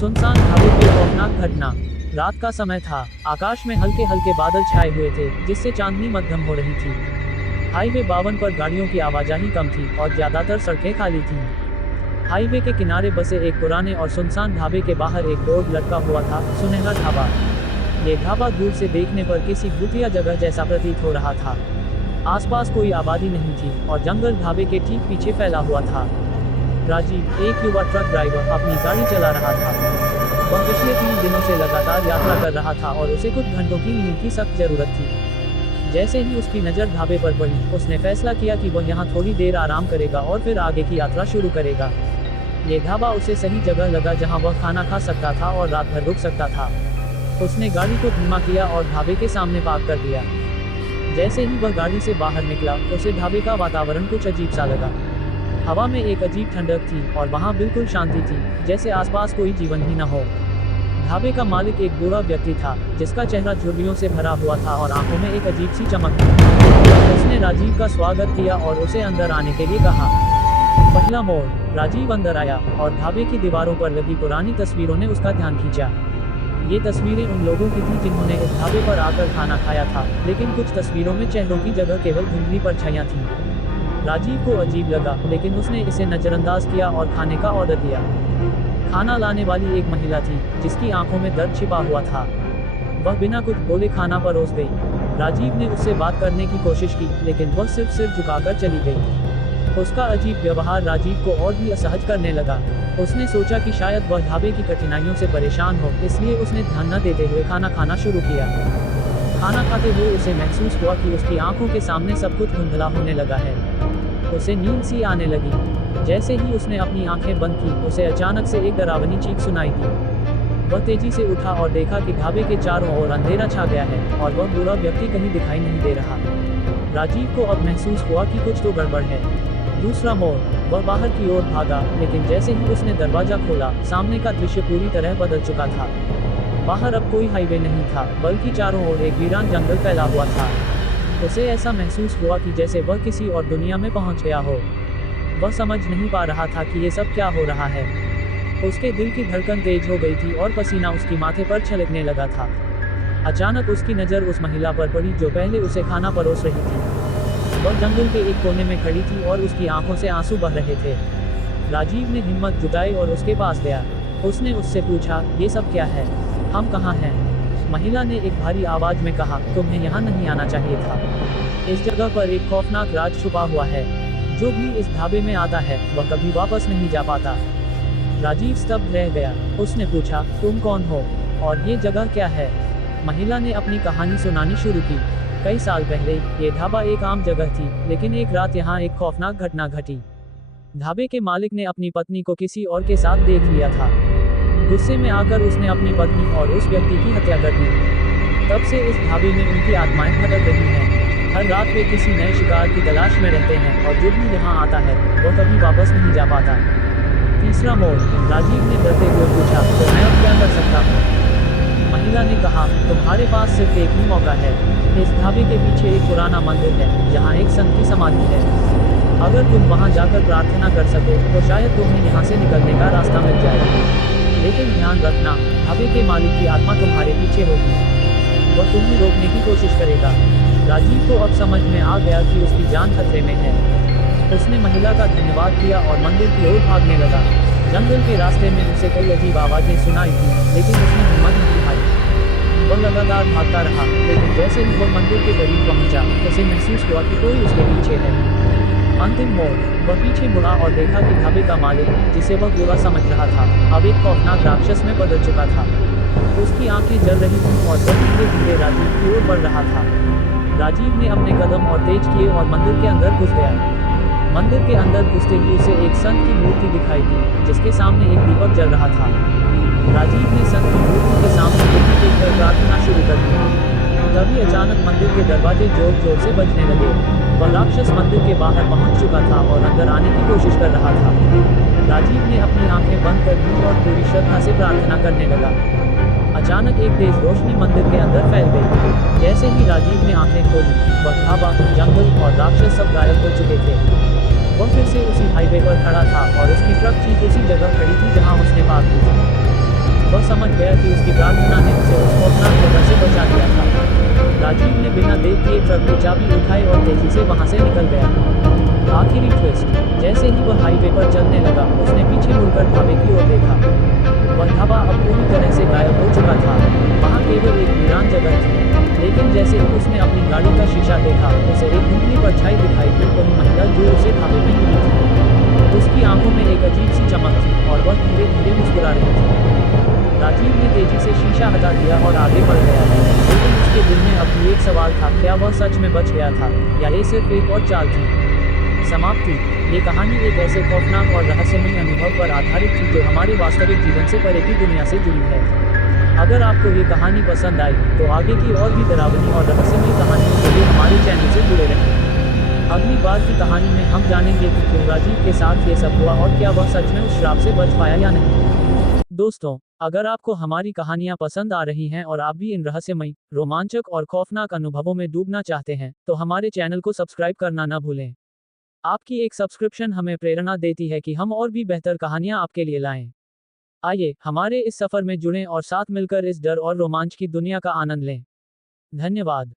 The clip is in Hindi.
सुनसान ढाबे पे खौफनाक घटना। रात का समय था। आकाश में हल्के हल्के बादल छाए हुए थे, जिससे चांदनी मध्यम हो रही थी। हाईवे 52 पर गाड़ियों की आवाजाही कम थी और ज्यादातर सड़कें खाली थीं। हाईवे के किनारे बसे एक पुराने और सुनसान ढाबे के बाहर एक बोर्ड लटका हुआ था, सुनहरा ढाबा। ये ढाबा दूर से देखने पर किसी भूतिया जगह जैसा प्रतीत हो रहा था। आसपास कोई आबादी नहीं थी और जंगल ढाबे के ठीक पीछे फैला हुआ था। राजीव, एक युवा ट्रक ड्राइवर, अपनी गाड़ी चला रहा था। वह पिछले 3 दिनों से लगातार यात्रा कर रहा था और उसे कुछ घंटों की नींद की सख्त जरूरत थी। जैसे ही उसकी नज़र ढाबे पर पड़ी, उसने फैसला किया कि वह यहाँ थोड़ी देर आराम करेगा और फिर आगे की यात्रा शुरू करेगा। ये ढाबा उसे सही जगह लगा जहाँ वह खाना खा सकता था और रात भर रुक सकता था। उसने गाड़ी को धीमा किया और ढाबे के सामने पार्क कर दिया। जैसे ही वह गाड़ी से बाहर निकला, उसे ढाबे का वातावरण कुछ अजीब सा लगा। हवा में एक अजीब ठंडक थी और वहाँ बिल्कुल शांति थी, जैसे आसपास कोई जीवन ही न हो। ढाबे का मालिक एक बूढ़ा व्यक्ति था, जिसका चेहरा झुर्रियों से भरा हुआ था और आंखों में एक अजीब सी चमक थी। उसने राजीव का स्वागत किया और उसे अंदर आने के लिए कहा। पहला मोड़। राजीव अंदर आया और ढाबे की दीवारों पर लगी पुरानी तस्वीरों ने उसका ध्यान खींचा। ये तस्वीरें उन लोगों की थीं जिन्होंने इस ढाबे पर आकर खाना खाया था, लेकिन कुछ तस्वीरों में चेहरों की जगह केवल धुंधली परछाइयां थीं। राजीव को अजीब लगा, लेकिन उसने इसे नजरअंदाज किया और खाने का ऑर्डर दिया। खाना लाने वाली एक महिला थी, जिसकी आंखों में दर्द छिपा हुआ था। वह बिना कुछ बोले खाना परोस गई। राजीव ने उससे बात करने की कोशिश की, लेकिन वह सिर्फ सिर झुकाकर चली गई। उसका अजीब व्यवहार राजीव को और भी असहज करने लगा। उसने सोचा कि शायद वह ढाबे की कठिनाइयों से परेशान हो, इसलिए उसने ध्यान न देते हुए खाना खाना शुरू किया। खाना खाते हुए उसे महसूस हुआ कि उसकी आंखों के सामने सब कुछ धुंधला होने लगा है। उसे नींद सी आने लगी। जैसे ही उसने अपनी आंखें बंद की, उसे अचानक से एक डरावनी चीख सुनाई दी। वह तेजी से उठा और देखा कि ढाबे के चारों ओर अंधेरा छा गया है और वह बूढ़ा व्यक्ति कहीं दिखाई नहीं दे रहा। राजीव को अब महसूस हुआ कि कुछ तो गड़बड़ है। दूसरा मोड़। वह बाहर की ओर भागा, लेकिन जैसे ही उसने दरवाजा खोला, सामने का दृश्य पूरी तरह बदल चुका था। बाहर अब कोई हाईवे नहीं था, बल्कि चारों ओर एक वीरान जंगल फैला हुआ था। उसे ऐसा महसूस हुआ कि जैसे वह किसी और दुनिया में पहुंच गया हो। वह समझ नहीं पा रहा था कि ये सब क्या हो रहा है। उसके दिल की धड़कन तेज हो गई थी और पसीना उसकी माथे पर छलकने लगा था। अचानक उसकी नज़र उस महिला पर पड़ी जो पहले उसे खाना परोस रही थी। वह जंगल के एक कोने में खड़ी थी और उसकी आंखों से आंसू बह रहे थे। राजीव ने हिम्मत जुटाई और उसके पास गया। उसने उससे पूछा, ये सब क्या है? हम कहाँ हैं? महिला ने एक भारी आवाज में कहा, तुम्हें यहाँ नहीं आना चाहिए था। इस जगह पर एक खौफनाक राज छुपा हुआ है। जो भी इस ढाबे में आता है, वह कभी वापस नहीं जा पाता। राजीव स्तब्ध रह गया। उसने पूछा, तुम कौन हो और ये जगह क्या है? महिला ने अपनी कहानी सुनानी शुरू की। कई साल पहले ये ढाबा एक आम जगह थी, लेकिन एक रात यहाँ एक खौफनाक घटना घटी। ढाबे के मालिक ने अपनी पत्नी को किसी और के साथ देख लिया था। गुस्से में आकर उसने अपनी पत्नी और उस व्यक्ति की हत्या कर दी। तब से इस ढाबे में उनकी आत्माएं भटक रही हैं। हर रात वे किसी नए शिकार की तलाश में रहते हैं और जो भी यहाँ आता है, वह कभी वापस नहीं जा पाता। तीसरा मोड़। राजीव ने डरते हुए पूछा, तो मैं अब क्या कर सकता हूँ? महिला ने कहा, तुम्हारे पास सिर्फ एक ही मौका है। इस ढाबे के पीछे एक पुराना मंदिर है, जहाँ एक संत की समाधि है। अगर तुम वहाँ जाकर प्रार्थना कर सको, तो शायद तुम्हें यहाँ से निकलने का रास्ता मिल जाए। लेकिन ध्यान रखना, ढाबे के मालिक की आत्मा तुम्हारे पीछे होगी। वह तुम्हें रोकने की कोशिश करेगा। राजीव को अब समझ में आ गया कि उसकी जान खतरे में है। उसने महिला का धन्यवाद किया और मंदिर की ओर भागने लगा। जंगल के रास्ते में उसे कई अजीब आवाजें सुनाई दी, लेकिन उसने हिम्मत नहीं हारी। वह लगातार भागता रहा, लेकिन जैसे ही वह मंदिर के करीब पहुंचा, उसे महसूस हुआ कि कोई उसके पीछे है। अंतिम मोड़। वह पीछे मुड़ा और देखा कि ढाबे का मालिक, जिसे वह बुरा समझ रहा था, अब एक खौफनाक राक्षस में बदल चुका था। उसकी आंखें जल रही थीं और वह धीरे धीरे राजीव की ओर बढ़ रहा था। राजीव ने अपने कदम और तेज किए और मंदिर के अंदर घुस गया। मंदिर के अंदर घुसते ही उसे एक संत की मूर्ति दिखाई दी, जिसके सामने एक दीपक जल रहा था। राजीव ने संत की मूर्ति के सामने गिरती देखकर प्रार्थना शुरू कर दी। तभी अचानक मंदिर के दरवाजे जोर जोर से बजने लगे। वह राक्षस मंदिर के बाहर पहुंच चुका था और अंदर आने की कोशिश कर रहा था। राजीव ने अपनी आंखें बंद कर दी और पूरी श्रद्धा से प्रार्थना करने लगा। अचानक एक तेज रोशनी मंदिर के अंदर फैल गई। जैसे ही राजीव ने आंखें खोली, वह ढाबा, जंगल और राक्षस सब गायब हो चुके थे। वह फिर से उसी हाईवे पर खड़ा था और उसकी ट्रक ठीक उसी जगह खड़ी थी जहां उसने पार्क की थी। समझ गया कि उसकी प्रार्थना ने उसे उस खौफनाक जगह से बचा लिया था। राजीव ने बिना देर किए ट्रक की चाबी उठाई और तेजी से वहां से निकल गया। आखिरी ट्विस्ट, जैसे ही वह हाईवे पर चलने लगा, उसने पीछे मुड़कर ढाबे की ओर देखा। वह ढाबा अब पूरी तरह से गायब हो चुका था। वहां केवल एक वीरान जगह थी। लेकिन जैसे ही उसने अपनी गाड़ी का शीशा देखा, उसे एक धुंधली परछाई दिखाई दी, वही महिला जो उसे ढाबे में मिली थी। उसकी आंखों में एक अजीब सी चमक थी और वह धीरे धीरे मुस्कुरा रही थी। राजीव ने तेजी से शीशा हटा दिया और आगे बढ़ गया। लेकिन उसके दिल में अब भी एक सवाल था, क्या वह सच में बच गया था, या ये सिर्फ एक और चाल थी। समाप्ति। ये कहानी एक ऐसे खौफनाक और रहस्यमयी अनुभव पर आधारित थी जो हमारे वास्तविक जीवन से परे की दुनिया से जुड़ी है। अगर आपको ये कहानी पसंद आई, तो आगे की और भी डरावनी और रहस्यमयी कहानियों के लिए हमारे चैनल से जुड़े रहें। अगली बार की कहानी में हम जानेंगे कि क्यों राजीव के साथ ये सब हुआ और क्या वह सच में उस श्राप से बच पाया या नहीं। दोस्तों, अगर आपको हमारी कहानियां पसंद आ रही हैं और आप भी इन रहस्यमयी, रोमांचक और खौफनाक अनुभवों में डूबना चाहते हैं, तो हमारे चैनल को सब्सक्राइब करना ना भूलें। आपकी एक सब्सक्रिप्शन हमें प्रेरणा देती है कि हम और भी बेहतर कहानियां आपके लिए लाएं। आइए हमारे इस सफर में जुड़ें और साथ मिलकर इस डर और रोमांच की दुनिया का आनंद लें। धन्यवाद।